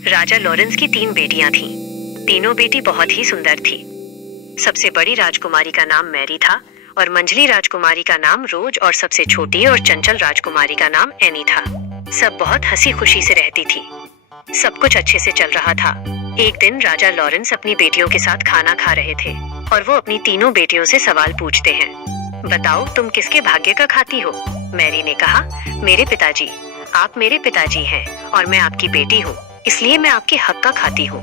राजा Lawrence की 3 बेटियां थीं। तीनों बेटी बहुत ही सुंदर थी। सबसे बड़ी राजकुमारी का नाम मैरी था और मंझली राजकुमारी का नाम रोज और सबसे छोटी और चंचल राजकुमारी का नाम एनी था। सब बहुत हंसी खुशी से रहती थी। सब कुछ अच्छे से चल रहा था। एक दिन राजा लॉरेंस अपनी बेटियों के साथ खाना खा रहे थे और वो अपनी तीनों बेटियों से सवाल पूछते हैं। बताओ तुम किसके भाग्य का खाती हो? मैरी ने कहा, मेरे पिताजी। आप मेरे पिताजी हैं और मैं आपकी बेटी हूँ, इसलिए मैं आपके हक का खाती हूँ।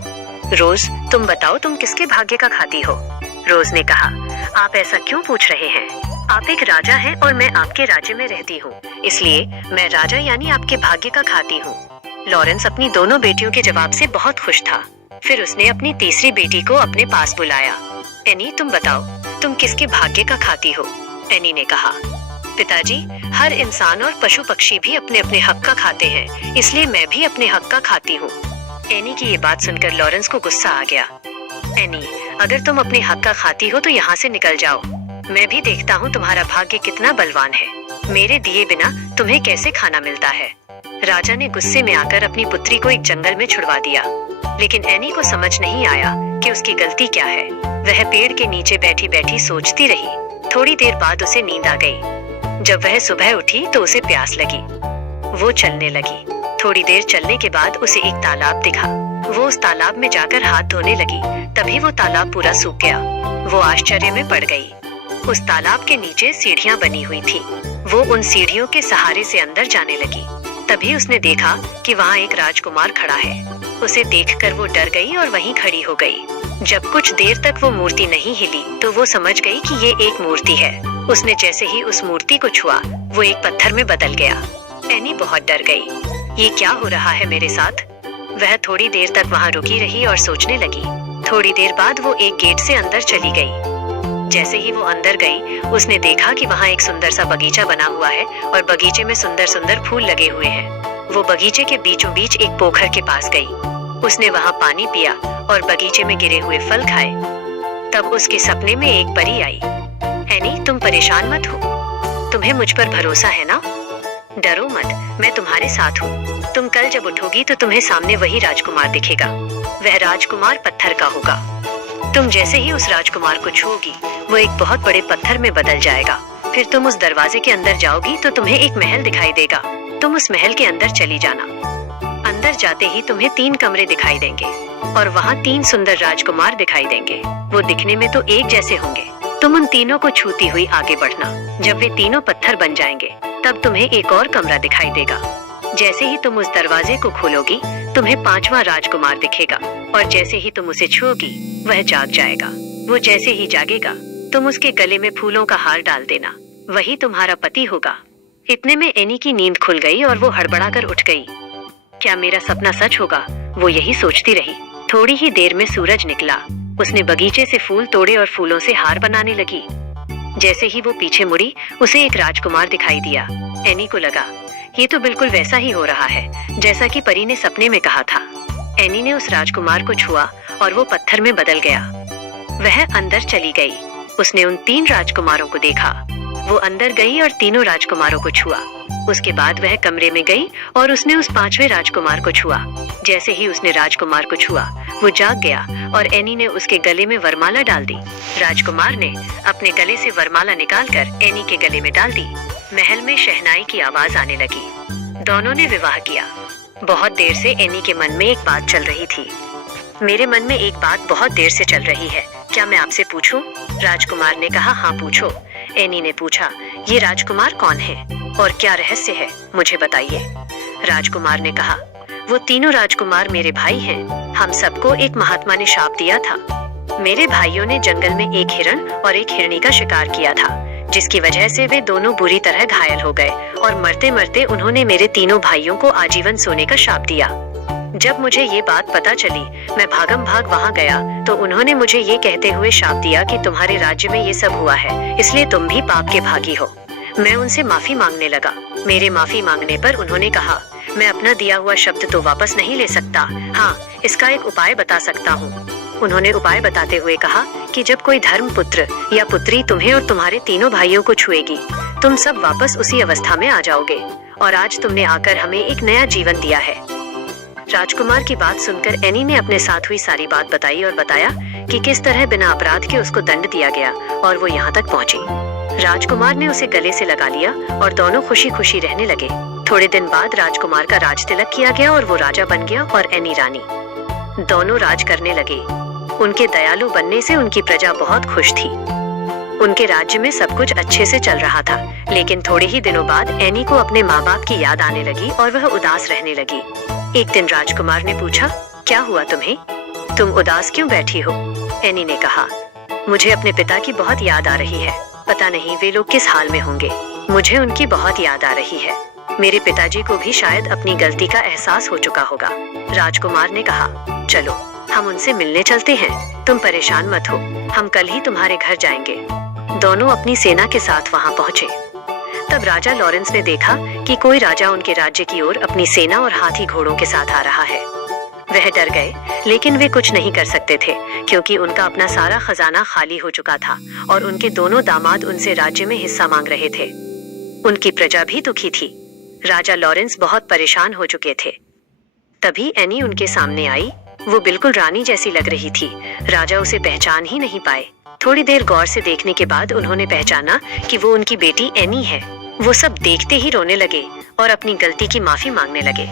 रोज, तुम बताओ तुम किसके भाग्य का खाती हो? रोज ने कहा, आप ऐसा क्यों पूछ रहे हैं? आप एक राजा हैं और मैं आपके राज्य में रहती हूँ, इसलिए मैं राजा यानी आपके भाग्य का खाती हूँ। लॉरेंस अपनी दोनों बेटियों के जवाब से बहुत खुश था। फिर उसने अपनी तीसरी बेटी को अपने पास बुलाया। एनी, तुम बताओ तुम किसके भाग्य का खाती हो? एनी ने कहा, पिताजी, हर इंसान और पशु पक्षी भी अपने अपने हक का खाते हैं, इसलिए मैं भी अपने हक का खाती हूँ। एनी की ये बात सुनकर लॉरेंस को गुस्सा आ गया। एनी, अगर तुम अपने हक का खाती हो तो यहाँ से निकल जाओ। मैं भी देखता हूँ तुम्हारा भाग्य कितना बलवान है। मेरे दिए बिना तुम्हें कैसे खाना मिलता है? राजा ने गुस्से में आकर अपनी पुत्री को एक जंगल में छुड़वा दिया, लेकिन एनी को समझ नहीं आया कि उसकी गलती क्या है। वह पेड़ के नीचे बैठी बैठी सोचती रही। थोड़ी देर बाद उसे नींद आ गई। जब वह सुबह उठी तो उसे प्यास लगी। वो चलने लगी। थोड़ी देर चलने के बाद उसे एक तालाब दिखा। वो उस तालाब में जाकर हाथ धोने लगी। तभी वो तालाब पूरा सूख गया। वो आश्चर्य में पड़ गई। उस तालाब के नीचे सीढ़ियां बनी हुई थी। वो उन सीढ़ियों के सहारे से अंदर जाने लगी। तभी उसने देखा कि वहाँ एक राजकुमार खड़ा है। उसे देखकर वो डर गई और वहीं खड़ी हो गई। जब कुछ देर तक वो मूर्ति नहीं हिली तो वो समझ गई कि ये एक मूर्ति है। उसने जैसे ही उस मूर्ति को छुआ, वो एक पत्थर में बदल गया। एनी बहुत डर गई। ये क्या हो रहा है मेरे साथ? वह थोड़ी देर तक वहाँ रुकी रही और सोचने लगी। थोड़ी देर बाद वो एक गेट से अंदर चली गई। जैसे ही वो अंदर गई, उसने देखा कि वहाँ एक सुंदर सा बगीचा बना हुआ है और बगीचे में सुंदर सुंदर फूल लगे हुए हैं। वो बगीचे के बीचों बीच एक पोखर के पास गई। उसने वहाँ पानी पिया और बगीचे में गिरे हुए फल खाए। तब उसके सपने में एक परी आई। एनी, तुम परेशान मत हो। तुम्हें मुझ पर भरोसा है ना? डरो मत, मैं तुम्हारे साथ हूँ। तुम कल जब उठोगी तो तुम्हें सामने वही राजकुमार दिखेगा। वह राजकुमार पत्थर का होगा। तुम जैसे ही उस राजकुमार को छूओगी, वो एक बहुत बड़े पत्थर में बदल जाएगा। फिर तुम उस दरवाजे के अंदर जाओगी तो तुम्हें एक महल दिखाई देगा। तुम उस महल के अंदर चली जाना। अंदर जाते ही तुम्हें 3 कमरे दिखाई देंगे और वहाँ 3 सुंदर राजकुमार दिखाई देंगे। वो दिखने में तो एक जैसे होंगे। तुम उन तीनों को छूती हुई आगे बढ़ना। जब वे तीनों पत्थर बन जाएंगे, तब तुम्हें एक और कमरा दिखाई देगा। जैसे ही तुम उस दरवाजे को खोलोगी, तुम्हें 5वां राजकुमार दिखेगा और जैसे ही तुम उसे छूओगी, वह जाग जाएगा। वो जैसे ही जागेगा, तुम उसके गले में फूलों का हार डाल देना। वही तुम्हारा पति होगा। इतने में एनी की नींद खुल गई और वो हड़बड़ाकर उठ गई। क्या मेरा सपना सच होगा? वो यही सोचती रही। थोड़ी ही देर में सूरज निकला। उसने बगीचे से फूल तोड़े और फूलों से हार बनाने लगी। जैसे ही वो पीछे मुड़ी, उसे एक राजकुमार दिखाई दिया। एनी को लगा, ये तो बिल्कुल वैसा ही हो रहा है जैसा कि परी ने सपने में कहा था। एनी ने उस राजकुमार को छुआ और वो पत्थर में बदल गया। वह अंदर चली गई। उसने उन 3 राजकुमारों को देखा। वो अंदर गई और तीनों राजकुमारों को छुआ। उसके बाद वह कमरे में गई और उसने उस 5वें राजकुमार को छुआ। जैसे ही उसने राजकुमार को छुआ, वो जाग गया और एनी ने उसके गले में वरमाला डाल दी। राजकुमार ने अपने गले से वरमाला निकालकर एनी के गले में डाल दी। महल में शहनाई की आवाज आने लगी। दोनों ने विवाह किया। बहुत देर से एनी के मन में एक बात चल रही थी। मेरे मन में एक बात बहुत देर से चल रही है, क्या मैं आपसे पूछूं? राजकुमार ने कहा, हाँ पूछो। एनी ने पूछा, ये राजकुमार कौन है और क्या रहस्य है, मुझे बताइए। राजकुमार ने कहा, वो तीनों राजकुमार मेरे भाई हैं। हम सबको एक महात्मा ने शाप दिया था। मेरे भाइयों ने जंगल में एक हिरण और एक हिरनी का शिकार किया था, जिसकी वजह से वे दोनों बुरी तरह घायल हो गए और मरते मरते उन्होंने मेरे तीनों भाइयों को आजीवन सोने का शाप दिया। जब मुझे ये बात पता चली, मैं भागम भाग वहाँ गया तो उन्होंने मुझे ये कहते हुए शाप दिया कि तुम्हारे राज्य में ये सब हुआ है, इसलिए तुम भी पाप के भागी हो। मैं उनसे माफी मांगने लगा। मेरे माफी मांगने पर उन्होंने कहा, मैं अपना दिया हुआ शब्द तो वापस नहीं ले सकता। हाँ, इसका एक उपाय बता सकता हूँ। उन्होंने उपाय बताते हुए कहा कि जब कोई धर्म पुत्र या पुत्री तुम्हें और तुम्हारे तीनों भाइयों को छुएगी, तुम सब वापस उसी अवस्था में आ जाओगे और आज तुमने आकर हमें एक नया जीवन दिया है। राजकुमार की बात सुनकर एनी ने अपने साथ हुई सारी बात बताई और बताया कि किस तरह बिना अपराध के उसको दंड दिया गया और वो यहाँ तक पहुँची। राजकुमार ने उसे गले से लगा लिया और दोनों खुशी खुशी रहने लगे। थोड़े दिन बाद राजकुमार का राज तिलक किया गया और वो राजा बन गया और एनी रानी। दोनों राज करने लगे। उनके दयालु बनने से उनकी प्रजा बहुत खुश थी। उनके राज्य में सब कुछ अच्छे से चल रहा था, लेकिन थोड़े ही दिनों बाद एनी को अपने माँ बाप की याद आने लगी और वह उदास रहने लगी। एक दिन राजकुमार ने पूछा, क्या हुआ तुम्हें? तुम उदास क्यों बैठी हो? एनी ने कहा, मुझे अपने पिता की बहुत याद आ रही है। पता नहीं वे लोग किस हाल में होंगे। मुझे उनकी बहुत याद आ रही है। मेरे पिताजी को भी शायद अपनी गलती का एहसास हो चुका होगा। राजकुमार ने कहा, चलो हम उनसे मिलने चलते हैं। तुम परेशान मत हो, हम कल ही तुम्हारे घर जाएंगे। दोनों अपनी सेना के साथ वहां पहुंचे। तब राजा लॉरेंस ने देखा कि कोई राजा उनके राज्य की ओर अपनी सेना और हाथी घोड़ों के साथ आ रहा है। वह डर गए, लेकिन वे कुछ नहीं कर सकते थे क्योंकि उनका अपना सारा खजाना खाली हो चुका था और उनके दोनों दामाद उनसे राज्य में हिस्सा मांग रहे थे। उनकी प्रजा भी दुखी थी। राजा लॉरेंस बहुत परेशान हो चुके थे। तभी एनी उनके सामने आई। वो बिल्कुल रानी जैसी लग रही थी। राजा उसे पहचान ही नहीं पाए। थोड़ी देर गौर से देखने के बाद उन्होंने पहचाना कि वो उनकी बेटी एनी है। वो सब देखते ही रोने लगे और अपनी गलती की माफी मांगने लगे।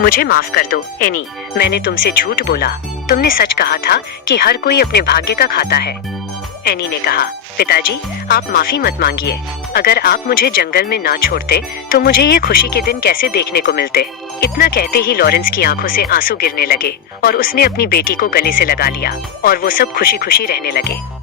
मुझे माफ कर दो एनी, मैंने तुमसे झूठ बोला। तुमने सच कहा था कि हर कोई अपने भाग्य का खाता है। एनी ने कहा, पिताजी आप माफी मत मांगिए। अगर आप मुझे जंगल में ना छोड़ते तो मुझे ये खुशी के दिन कैसे देखने को मिलते। इतना कहते ही लॉरेंस की आंखों से आंसू गिरने लगे और उसने अपनी बेटी को गले से लगा लिया और वो सब खुशी खुशी रहने लगे।